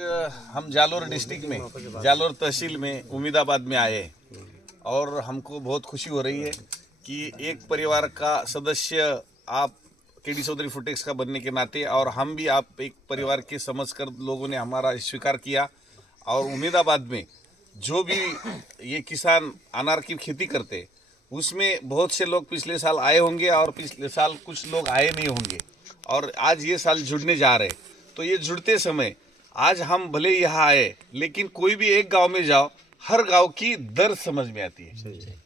हम जालोर डिस्ट्रिक्ट में जालोर तहसील में उम्मीदाबाद में आए और हमको बहुत खुशी हो रही है कि एक परिवार का सदस्य आप केडी चौधरी फुटेक्स का बनने के नाते और हम भी आप एक परिवार के समझकर लोगों ने हमारा स्वीकार किया। और उम्मीदाबाद में जो भी ये किसान अनार की खेती करते उसमें बहुत से लोग पिछले साल आए होंगे और पिछले साल कुछ लोग आए नहीं होंगे और आज ये साल जुड़ने जा रहे। तो ये जुड़ते समय आज हम भले यहाँ आए लेकिन कोई भी एक गांव में जाओ हर गांव की दर्द समझ में आती है,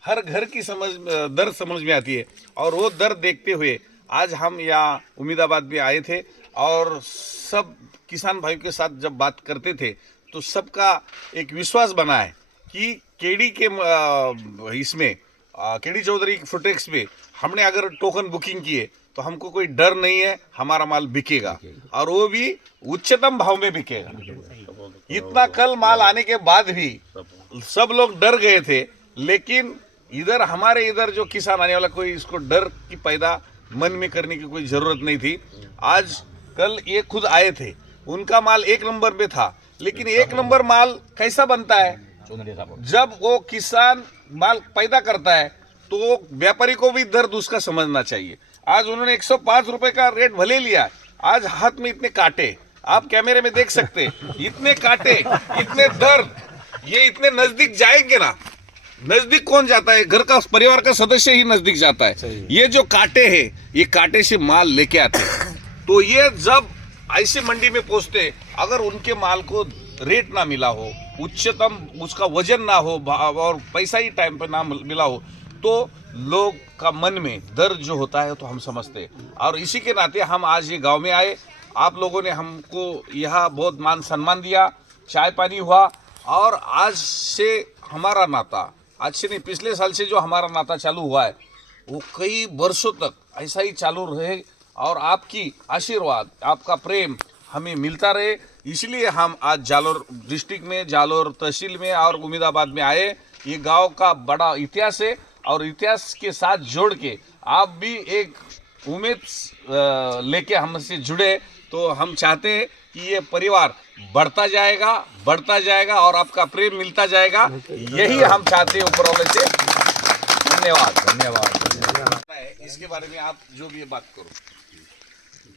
हर घर की दर्द समझ में आती है। और वो दर्द देखते हुए आज हम यहाँ उम्मीदाबाद में आए थे और सब किसान भाइयों के साथ जब बात करते थे तो सबका एक विश्वास बना है कि केडी के इसमें केडी चौधरी फुटेक्स में हमने अगर टोकन बुकिंग किए तो हमको कोई डर नहीं है, हमारा माल बिकेगा और वो भी उच्चतम भाव में बिकेगा। इतना कल माल आने के बाद भी सब लोग डर गए थे, लेकिन इधर हमारे इधर जो किसान आने वाला कोई इसको डर की पैदा मन में करने की कोई जरूरत नहीं थी। आज कल ये खुद आए थे, उनका माल एक नंबर पे था, लेकिन एक नंबर माल कैसा बनता है जब वो किसान माल पैदा करता है तो व्यापारी को भी दर्द उसका समझना चाहिए। आज उन्होंने 105 रुपए का रेट भले लिया, आज हाथ में इतने कांटे आप कैमरे में देख सकते, इतने कांटे इतने दर्द, ये इतने नजदीक जाएंगे ना, नजदीक कौन जाता है, घर का परिवार का सदस्य ही नजदीक जाता है। ये जो कांटे हैं ये कांटे से माल लेके आते तो ये जब ऐसे मंडी में पहुंचते, अगर उनके माल को रेट ना मिला हो, उच्चतम उसका वजन ना हो और पैसा ही टाइम पे ना मिला हो तो लोग का मन में दर्द जो होता है तो हम समझते। और इसी के नाते हम आज ये गांव में आए, आप लोगों ने हमको यहाँ बहुत मान सम्मान दिया, चाय पानी हुआ और आज से हमारा नाता, आज से नहीं पिछले साल से जो हमारा नाता चालू हुआ है वो कई वर्षों तक ऐसा ही चालू रहे और आपकी आशीर्वाद आपका प्रेम हमें मिलता रहे। इसलिए हम आज जालोर डिस्ट्रिक्ट में जालोर तहसील में और उम्मीदाबाद में आए। ये गांव का बड़ा इतिहास है और इतिहास के साथ जोड़ के आप भी एक उम्मीद लेके हमसे जुड़े तो हम चाहते हैं कि ये परिवार बढ़ता जाएगा और आपका प्रेम मिलता जाएगा, यही हम चाहते हैं ऊपर वाले से। धन्यवाद। इसके बारे में आप जो भी बात करो।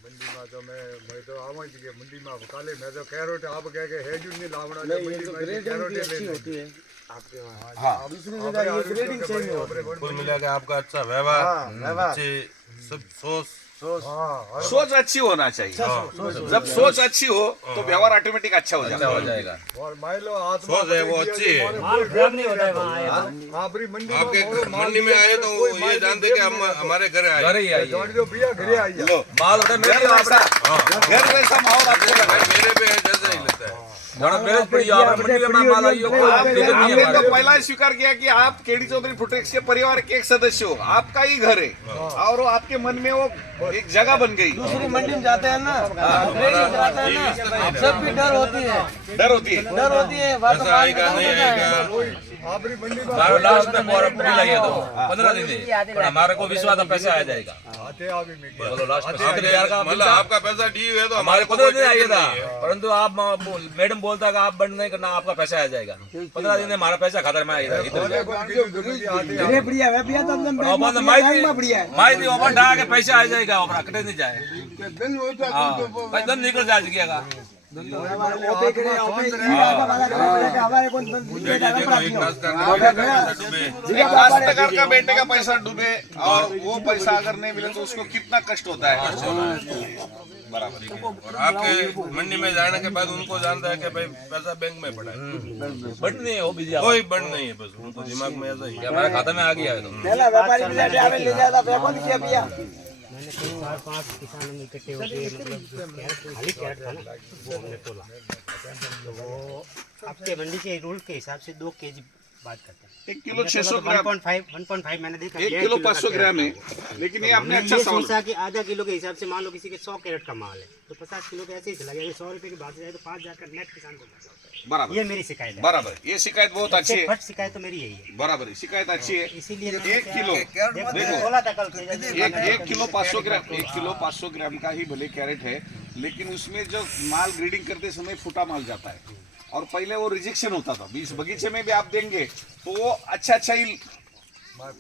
मंडी में तो मैं तो आवा ही कि मंडी में काले मैं तो कैरेट आप कह के है जो नहीं लावना है मंडी में कैरेट लेनी होती है आपके वहां। हां दूसरी जगह ये ग्रेडिंग चाहिए होता है। कुल मिला के आपका अच्छा व्यवहार, अच्छे सब सोच अच्छी होना चाहिए। जब सोच अच्छी हो तो व्यवहार ऑटोमेटिक अच्छा हो जाएगा। और मान लो सोच है वो अच्छी है, आपके मंडी में आए तो ये जानते कि हम हमारे घर आए, घर वैसा माहौल आपको लगा, मेरे पे जैसा ही लगता है। आपने तो पहला स्वीकार किया कि आप केडी चौधरी फुटेक्स के परिवार के एक सदस्य हो, आपका ही घर है और वो आपके मन में वो एक जगह बन गई। दूसरी मंडी में जाते हैं ना, सब भी डर होती है। लास्ट में 15 दिन पर हमारे को विश्वास पैसा आ जाएगा। मतलब आपका पैसा डी है तो हमारे 15 दिन आइए था, परंतु आप मैडम बोलता है आप बंद नहीं करना, आपका पैसा आ जाएगा। 15 दिन में हमारा पैसा खाता में आएगा। पैसा आ जाएगा, कटे नहीं जाए निकल जाएगा। काश्तकार का बेटे का पैसा डूबे और वो पैसा अगर नहीं मिले तो उसको कितना कष्ट होता है। बराबर। और आपके मंडी में जाने के बाद उनको जानता है कि भाई पैसा बैंक में पड़ा है, बंद नहीं हो कोई बंद नहीं है, बस उनको दिमाग में ऐसा ही हमारे खाता में आ गया है। मैंने 4-5 किसानों में इकट्ठे होकर मतलब खाली कैरेट था ना वो हमने तोला। तो आपके मंडी के रूल के हिसाब से 2 केजी बात करते हैं। 1 किलो 600 ग्राम 1.5 मैंने देखा 1 किलो 500 ग्राम है, लेकिन ये आपने अच्छा सोचा कि आधा किलो के हिसाब से मान लो किसी के 100 कैरेट का माल है तो 50 किलो के ऐसे ही चला गया। 100 रुपए की बात जाए तो 5 जाकर नेट किसान को जाता है। बराबर, ये मेरी शिकायत है। बराबर, ये शिकायत बहुत अच्छी है। फर्स्ट शिकायत तो मेरी यही है। बराबर, शिकायत अच्छी है। इसीलिए 1 किलो देखो, बोला था कल 1 किलो 500 ग्राम, 1 किलो 500 ग्राम का ही भले कैरेट है, लेकिन उसमें जो माल ग्रेडिंग करते समय फूटा माल जाता है, और पहले वो रिजेक्शन होता था। इस बगीचे में भी आप देंगे तो वो अच्छा ही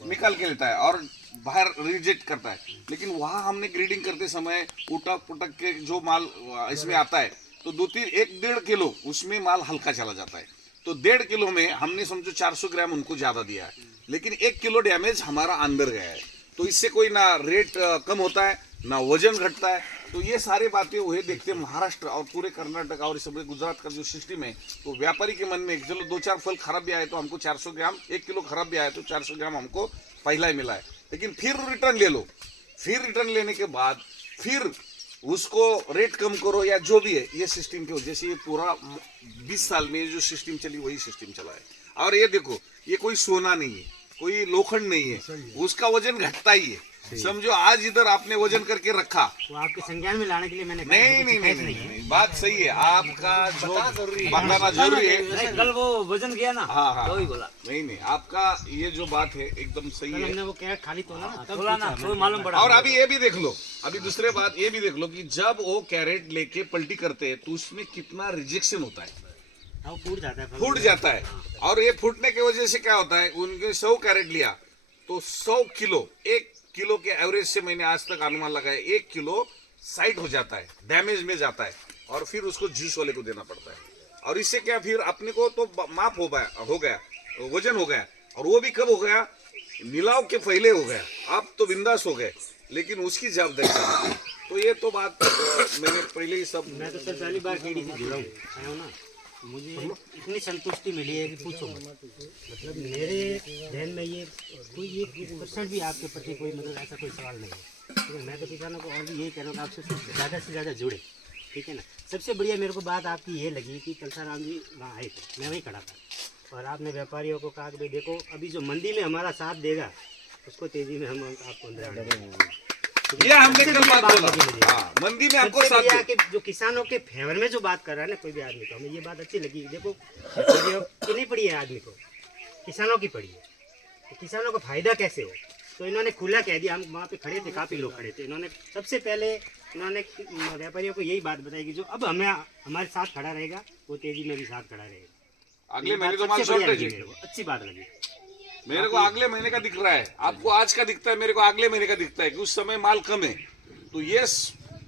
निकाल के लेता है और बाहर रिजेक्ट करता है। लेकिन वहाँ हमने ग्रेडिंग करते समय उटक पुटक के जो माल इसमें आता है तो 1-1.5 किलो उसमें माल हल्का चला जाता है। तो 1.5 किलो में हमने समझो 400 ग्राम उनको ज्यादा दिया है, लेकिन 1 किलो डैमेज हमारा अंदर गया है। तो इससे कोई ना रेट कम होता है ना वजन घटता है। तो ये सारी बातें वही देखते हैं महाराष्ट्र और पूरे कर्नाटक और सब गुजरात का जो सिस्टम है। तो व्यापारी के मन में चलो 2-4 फल खराब भी आए तो हमको 400 ग्राम, 1 किलो खराब भी आए तो 400 ग्राम हमको पहला ही मिला है। लेकिन फिर रिटर्न ले लो, फिर रिटर्न लेने के बाद फिर उसको रेट कम करो या जो भी है, ये सिस्टम की वजह से ये पूरा 20 साल में जो सिस्टम चली वही सिस्टम चला है। और ये देखो, ये कोई सोना नहीं है, कोई लोखंड नहीं है, उसका वजन घटता ही है। समझो आज इधर आपने वजन करके रखा, तो आपके संज्ञान में लाने के लिए मैंने नहीं, बात सही है, आपका जो बताना जरूरी है। कल वो वजन किया ना, हाँ, तो ही बोला। नहीं, आपका ये जो बात है एकदम सही है। हमने वो कैरेट खाली तोला ना, तोला ना, तो मालूम पड़ा। और अभी ये भी देख लो, अभी दूसरे बात ये भी देख लो कि जब वो कैरेट लेके पलटी करते हैं तो उसमें कितना रिजेक्शन होता है, वो फूट जाता है। और ये फूटने की वजह से क्या होता है, उनके 100 कैरेट लिया तो 100 किलो, 1 किलो के एवरेज से मैंने आज तक अनुमान लगाया 1 किलो साइड हो जाता है, डैमेज में जाता है, और फिर उसको जूस वाले को देना पड़ता है। और इससे क्या, फिर अपने को तो माप हो गया, वजन हो गया, और वो भी कब हो गया, नीलाव के पहले हो गया। अब तो बिंदास हो गए, लेकिन उसकी जवाबदारी। तो ये तो बात मैंने पहले ही सब, मैं तो सर पहली बार केडी से जुड़ा हूँ ना, मुझे इतनी संतुष्टि मिली है कि पूछो मत। मतलब मेरे ध्यान में ये कोई 1% भी आपके प्रति कोई मतलब ऐसा कोई सवाल नहीं है। तो मैं तो किसानों को और भी यही कह रहा हूँ कि आपसे ज़्यादा से ज़्यादा जुड़े, ठीक है ना। सबसे बढ़िया मेरे को बात आपकी ये लगी कि कलसाराम जी वहाँ आए थे, मैं वहीं खड़ा था, और आपने व्यापारियों को कहा कि भाई देखो अभी जो मंडी में हमारा साथ देगा उसको तेज़ी में हम आपको अंदर आने देंगे। ये हमने कल बात बोला, हाँ, मंदी में आपको साथ के जो किसानों के फेवर में जो बात कर रहा है ना कोई भी आदमी, तो हमें ये बात अच्छी लगी। देखो की नहीं पड़ी है आदमी को, किसानों की पड़ी है, तो किसानों को फायदा कैसे हो, तो इन्होंने खुला कह दिया। हम वहाँ पे खड़े थे, काफ़ी लोग खड़े थे, इन्होंने सबसे पहले इन्होंने व्यापारियों को यही बात बताई कि जो अब हमें हमारे साथ खड़ा रहेगा वो तेजी में भी साथ खड़ा रहेगा। अगले महीने तो माल शॉर्टेज है, अच्छी बात लगी मेरे को अगले महीने का दिख रहा है, आपको आज का दिखता है, मेरे को अगले महीने का दिखता है कि उस समय माल कम है। तो ये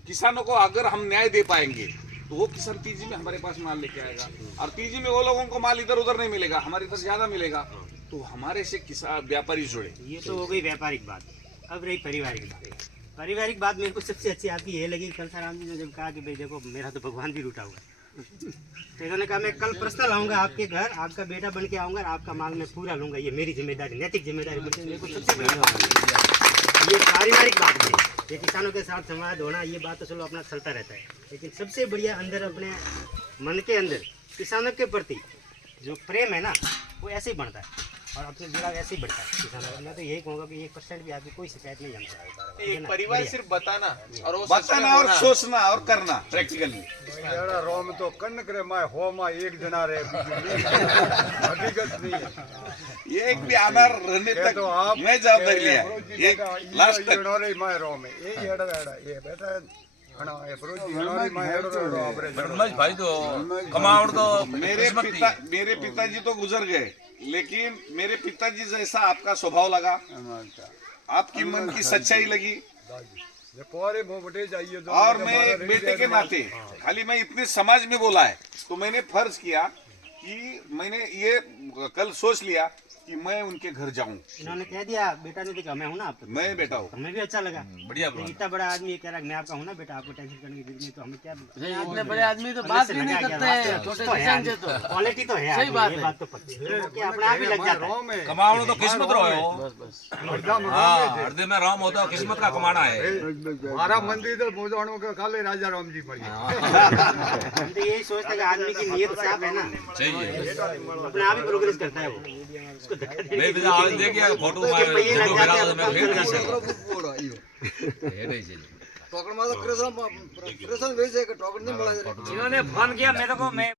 किसानों को अगर हम न्याय दे पाएंगे तो वो किसान तीजी में हमारे पास माल लेके आएगा, और तीजी में वो लोगों को माल इधर उधर नहीं मिलेगा, हमारे इधर ज्यादा मिलेगा, तो हमारे से किसान व्यापारी जुड़े। ये तो हो गई व्यापारिक बात। अब रही पारिवारिक बात। पारिवारिक बात मेरे को सबसे अच्छी आपकी ये लगी, कलसाराम जी ने जब कहा कि भाई देखो मेरा तो भगवान भी रूठा हुआ, तो इन्होंने कहा मैं कल पर्सनल आऊँगा आपके घर, आपका बेटा बन के आऊँगा, आपका माल मैं पूरा लूँगा, ये मेरी जिम्मेदारी, नैतिक जिम्मेदारी। मेरे को सबसे बड़ी ये पारिवारिक बात है, ये किसानों के साथ संवाद होना, ये बात तो चलो अपना चलता रहता है, लेकिन सबसे बढ़िया अंदर अपने मन के अंदर किसानों के प्रति जो प्रेम है ना वो ऐसे ही बढ़ता है, और अपने जुड़ाव ऐसे ही बढ़ता है किसानों का। मैं तो यही कहूँगा कि 1% भी आपकी कोई शिकायत नहीं हमसे। एक परिवार सिर्फ बताना और सोचना और करना प्रैक्टिकली। रो में तो कन्न करे माय हो मा एक जना रे, हकीकत नहीं है। ये एक भी आधार रहने तक तो आप मैं जवाबदारी लिया, एक लास्ट तक माय रो में यही हेड़ा ये बेटा ब्रह्मज भाई तो कमावड़ तो मेरे पिताजी तो गुजर गए, लेकिन मेरे पिताजी जैसा आपका स्वभाव लगा, आपकी मन की सच्चाई लगी, और मैं बेटे के नाते खाली मैं इतने समाज में बोला है, तो मैंने फर्ज किया कि मैंने ये कल सोच लिया कि मैं उनके घर जाऊं। इन्होंने कह दिया बेटा ने देखा मैं हूं ना आपका, मैं बेटा हूँ, हमें भी अच्छा लगा। बढ़िया इतना बड़ा आदमी कह रहा मैं आपका हूं ना बेटा, आपको टेंशन करने की जरूरत नहीं, तो हमें क्या इतने बड़े आदमी तो बात भी नहीं करते हैं, छोटे किसान से तो क्वालिटी तो है, सही बात है, बात तो पक्की है, अपने आप ही लग जाता है। कमावड़ तो किस्मत रहो, हाँ हृदय में राम होता है, किस्मत का कमाना है। हमारा मंदिर तो भोजनों के खाले राजा राम जी पड़ी। हम तो यही सोचते हैं आदमी की नीयत साफ है ना, चाहिए अपने आप ही प्रोग्रेस करता है वो, उसको धक्का देने मैं तो आज देखिए फोटो में इन्होंने फोन किया मेरे को, मैं